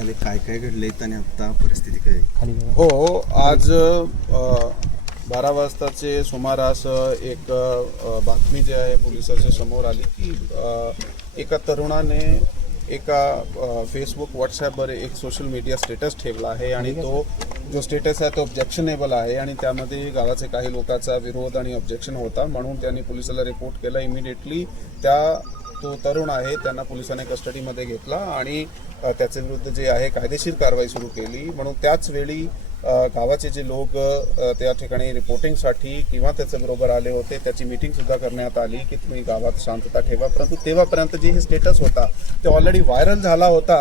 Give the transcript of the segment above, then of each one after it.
झाले काय काय घडले आणि आता परिस्थिती काय हो, हो आज बारा वाजताचे सुमारास एक बातमी जी आहे पोलिसाच्या समोर आली की एका तरुणाने एका फेसबुक व्हॉट्सॲपवर एक सोशल मीडिया स्टेटस ठेवला आहे आणि तो जो स्टेटस आहे तो ऑब्जेक्शनेबल आहे आणि त्यामध्ये गावाचे काही लोकांचा विरोध आणि ऑब्जेक्शन होता म्हणून त्यांनी पोलिसाला रिपोर्ट केला इमिडिएटली त्या तो तरुण आहे त्यांना पोलिसांनी कस्टडीमध्ये घेतला आणि त्याच्या विरुद्ध जे आहे कायदेशीर कारवाई सुरू केली म्हणून त्याच वेळी गावाचे जे लोक त्या ठिकाणी रिपोर्टिंगसाठी किंवा त्याच्याबरोबर आले होते त्याची मीटिंग सुद्धा करण्यात आली की तुम्ही गावात शांतता ठेवा परंतु तेव्हापर्यंत जे हे स्टेटस होता ते ऑलरेडी व्हायरल झाला होता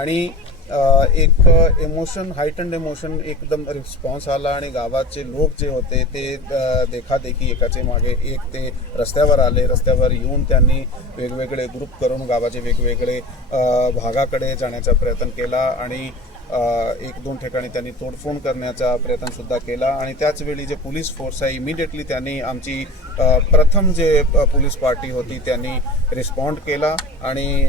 आणि एक इमोशन हायटंड इमोशन एकदम रिस्पॉन्स आला आणि गावाचे लोक जे होते ते देखादेखी एकाचे मागे एक ते रस्त्यावर आले रस्त्यावर येऊन त्यांनी वेगवेगळे ग्रुप करून गावाचे वेगवेगळे भागाकडे जाण्याचा प्रयत्न केला आणि एक दोन ठिकाणी त्यांनी तोडफोड करण्याचा प्रयत्नसुद्धा केला आणि त्याचवेळी जे पोलीस फोर्स आहे इमिडिएटली त्यांनी आमची प्रथम जे पोलीस पार्टी होती त्यांनी रिस्पॉन्ड केला आणि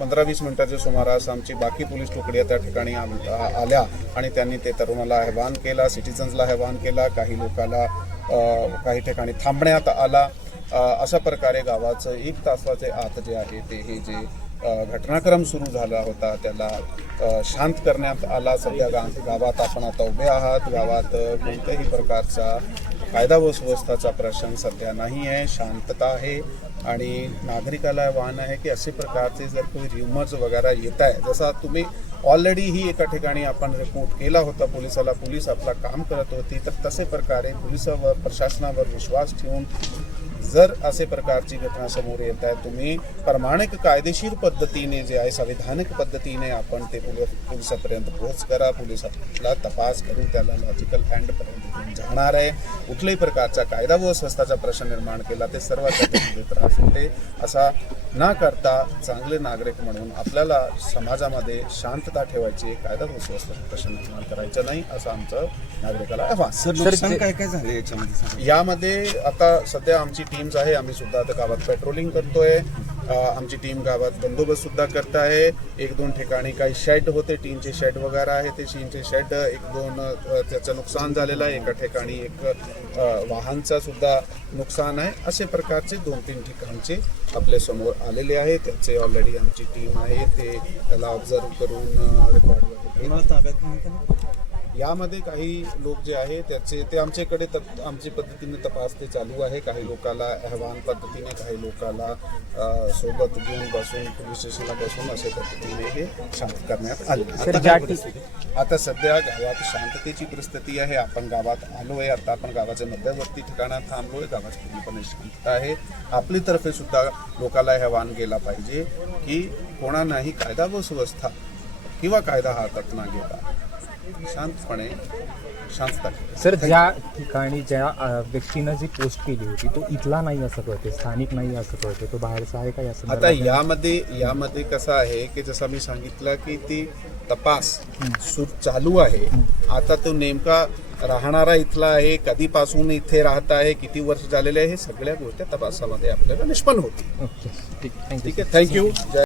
पंधरा वीस मिनटाच्या सुमारास आमची बाकी पोलीस तुकड्या त्या ठिकाणी आल्या आणि त्यांनी ते तरुणाला आव्हान केला सिटीजन्सला आव्हान केला काही लोकांना काही ठिकाणी थांबण्यात आला अशा प्रकारे गावाचं एक तासाचे आत जे आहे ते हे जे घटनाक्रम सुरू झाला होता त्याला शांत करण्यात आला सध्या गा गावात आपण आता उभे आहात गावात कोणत्याही प्रकारचा कायदा व सुव्यवस्थाचा प्रश्न सध्या नाही आहे शांतता आहे आणि नागरिकाला वाहन आहे की असे प्रकारचे जर कोणी रिमर्स वगैरे येत आहे जसा तुम्ही ऑलरेडी ही एका ठिकाणी आपण रिपोर्ट केला होता पोलिसाला पोलीस आपला काम करत होती तर तसे प्रकारे पोलिसावर प्रशासनावर विश्वास ठेवून जर असे प्रकारची घटना समोर येत आहे तुम्ही प्रमाणिक कायदेशीर पद्धतीने जे आहे संविधानिक पद्धतीने आपण ते पोलिसापर्यंत पोहोच करा पोलिसाला तपास करून त्याला लॉजिकल हँडपर्यंत जाणार आहे कुठल्याही प्रकारचा कायदा व स्वस्ताचा प्रश्न निर्माण केला ते सर्वात त्रास होते असा ना करता चांगले नागरिक म्हणून आपल्याला समाजामध्ये शांतता ठेवायची कायदा व स्वस्ताचा प्रश्न निर्माण करायचा नाही असं आमचं नागरिकाला काय काय याच्यामध्ये यामध्ये आता सध्या आमची टीम्स आहे आम्ही सुद्धा आता गावात पेट्रोलिंग करतोय आमची टीम गावात बंदोबस्त सुद्धा करत आहे एक दोन ठिकाणी काही शेड होते टीनचे शेड वगैरे आहे ते टीनचे शेड एक दोन त्याचं नुकसान झालेलं आहे एका ठिकाणी एक वाहनचा सुद्धा नुकसान आहे असे प्रकारचे दोन तीन ठिकाणचे आपल्या समोर आलेले आहे त्याचे ऑलरेडी आमची टीम आहे ते त्याला ऑब्झर्व करून रेकॉर्ड यामध्ये काही लोक जे आहे त्याचे ते आमच्याकडे तप आमची पद्धतीने तपास ते चालू आहे काही लोकाला अहवान पद्धतीने काही लोकाला सोबत घेऊन बसून पोलीस स्टेशनला बसून अशा पद्धतीने हे शांत करण्यात आले आता सध्या गावात शांततेची परिस्थिती आहे आपण गावात आलो आहे आता आपण गावाच्या मध्यवर्ती ठिकाणात थांबलो आहे गावाची पूर्णपणे शांतता आहे आपली तर्फे सुद्धा लोकाला अहवान गेला पाहिजे की कोणा नाही कायदा व सुव्यवस्था किंवा कायदा हातात न घेता शांतपणे शांतता सर ज्या ठिकाणी ज्या व्यक्तीने व्यक्तीनं जी पोस्ट केली होती तो इथला नाही असं कळते स्थानिक नाही असं कळते तो बाहेरचा आहे का असं आता यामध्ये यामध्ये कसं आहे की जसं मी सांगितलं की ती तपास सु चालू आहे आता तो नेमका राहणारा इथला आहे कधीपासून इथे राहत आहे किती वर्ष झालेले आहे हे सगळ्या गोष्टी तपासामध्ये आपल्याला निष्पन्न होते ठीक आहे ठीक आहे थँक्यू